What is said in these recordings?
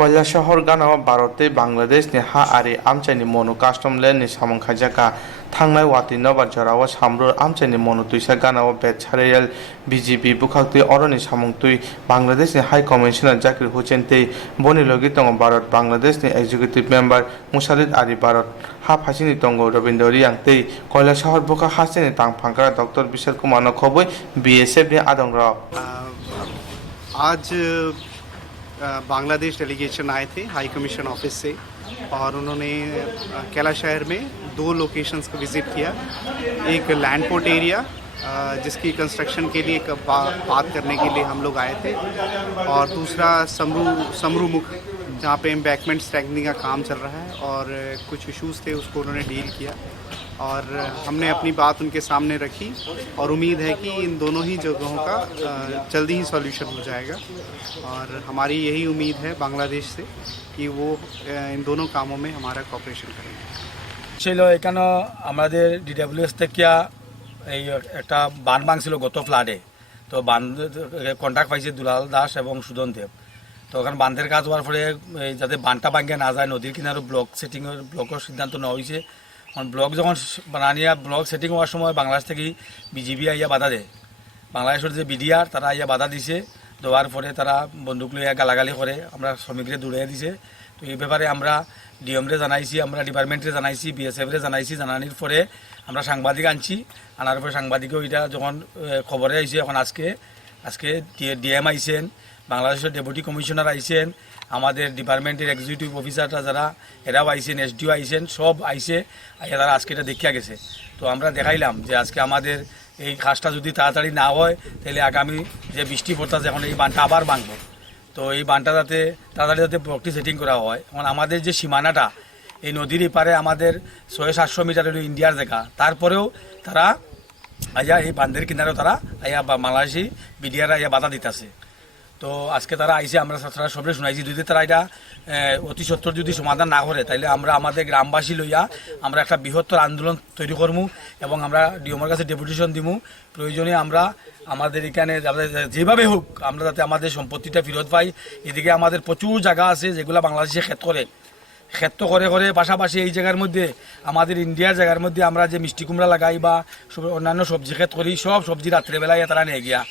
কৈলাসহর গানাव भारतनि बांग्लादेशनि हा आरि आमचाइनि मनु कास्टम लेन्डनि सामं खाजाका थांनाय वाति नबार जराव सामरुर आमचाइनि मनु तुइसा गानाव बेचारेल बीजेपी बुखाक्ति अरनि सामं तुइ बांग्लादेशनि हाई कमिशनार जाकिर हुसैन तै बनि लगी दङ भारत बांग्लादेशनि एग्जिक्यूटिव मेम्बर मुसालिद आरि भारत हा फासिनि दङ रविन्द्र रियां तै কৈলাসহর बुखा हासिनि तांफांकरा डॉक्टर बिशर कुमार नखबै बीएसएफ नि आदंगराव आज बांग्लादेश डेलीगेशन आए थे हाई कमीशन ऑफिस से और उन्होंने कैलाश शहर में 2 लोकेशंस को विज़िट किया। एक लैंड पोर्ट एरिया जिसकी कंस्ट्रक्शन के लिए बात करने के लिए हम लोग आए थे और दूसरा समरूमुख जहाँ पे एम्बैकमेंट स्ट्रेंथनिंग का काम चल रहा है और कुछ इश्यूज़ थे उसको उन्होंने डील किया और हमने अपनी बात उनके सामने रखी और उम्मीद है कि इन दोनों ही जगहों का जल्दी ही सॉल्यूशन हो जाएगा और हमारी यही उम्मीद है बांग्लादेश से कि वो इन दोनों कामों में हमारा कोऑपरेशन करेंगे। ছিল এখানে আমাদের ডিডব্লিউএস থেকে এই একটা বাঁধ ভাঙছিল গত ফ্লাডে, তো বাঁধ কন্ট্রাক্ট পাইছে দুলাল দাস এবং সুদন দেব। তো ওখানে বাঁধের কাজ হওয়ার পরে যাতে বাঁধটা ভাঙে না যায় নদীর কিনারে ব্লকের সিদ্ধান্ত নেওয়া হয়েছে। ব্লক যখন বানানিয়া ব্লক সেটিং হওয়ার সময় বাংলাদেশ থেকে বিজিবি আইয়া বাধা দেয়। বাংলাদেশের যে বিডিআর তারা আইয়া বাধা দিছে, দেওয়ার পরে তারা বন্দুক লইয়া গালাগালি করে আমরা শ্রমিকরে দৌড়াইয়া দিছে। তো এই ব্যাপারে আমরা ডিএমরে জানাইছি, আমরা ডিপার্টমেন্টে জানাইছি, বিএসএফরে জানাইছি। জানানির পরে আমরা সাংবাদিক আনছি, আনার পরে সাংবাদিকও এটা যখন খবরে আইছে এখন আজকে ডিএম আইছেন, বাংলাদেশের ডেপুটি কমিশনার আইছেন, আমাদের ডিপার্টমেন্টের এক্সিকিউটিভ অফিসাররা যারা এরাও আইছেন, এসডিও আইছেন, সব আইছে, তারা আজকে এটা দেখিয়া গেছে। তো আমরা দেখাইলাম যে আজকে আমাদের এই কাজটা যদি তাড়াতাড়ি না হয় তাহলে আগামী যে বৃষ্টি পড়তেছে এখন এই বানটা আবার ভাঙবো। তো এই বানটা তাড়াতাড়ি ব্লকটি সেটিং করা হয়। এখন আমাদের যে সীমানাটা এই নদীর এপারে আমাদের 600-700 মিটার হলো ইন্ডিয়ার জায়গা, তারপরেও তারা আইয়া এই বান্ধের কিনারেও তারা আইয়া বাংলাদেশি বিডিআর আইয়া বাধা দিতেছে। তো আজকে তারা আইসে, আমরা তারা সবরে শুনাইছি, যদি তারা এটা অতি সত্তর যদি সমাধান না করে তাহলে আমরা আমাদের গ্রামবাসী লইয়া আমরা একটা বৃহত্তর আন্দোলন তৈরি করবো এবং আমরা ডিএমের কাছে ডেপুটেশন দিব। প্রয়োজনে আমরা আমাদের এখানে যেভাবে হোক আমরা যাতে আমাদের সম্পত্তিটা ফেরত পাই। এদিকে আমাদের প্রচুর জায়গা আছে যেগুলো বাংলাদেশে ক্ষেত করে পাশাপাশি এই জায়গার মধ্যে আমাদের ইন্ডিয়ার জায়গার মধ্যে আমরা যে মিষ্টি কুমড়া লাগাই বা অন্যান্য সবজি ক্ষেত করি, সব সবজি রাত্রেবেলায় তারা নিয়ে গিয়া।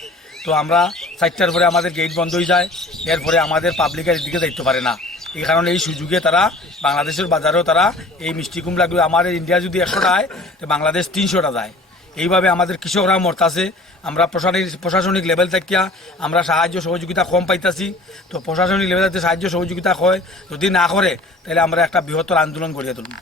তো আমরা 4টার পরে আমাদের গেট বন্ধ হয়ে যায়, এরপরে আমাদের পাবলিকের এদিকে যাইতে পারে না। এই কারণে এই সুযোগে তারা বাংলাদেশের বাজারেও তারা এই মিষ্টি কুমড়াগুলো আমাদের ইন্ডিয়া যদি 100টা হয় তো বাংলাদেশ 300টা যায়। এইভাবে আমাদের কৃষকরা মরতাছে। আমরা প্রশাসনিক লেভেল থেকে আমরা সাহায্য সহযোগিতা কম পাইতাছি। তো প্রশাসনিক লেভেল থেকে সাহায্য সহযোগিতা হয়, যদি না করে তাহলে আমরা একটা বৃহত্তর আন্দোলন গড়িয়ে তুলব।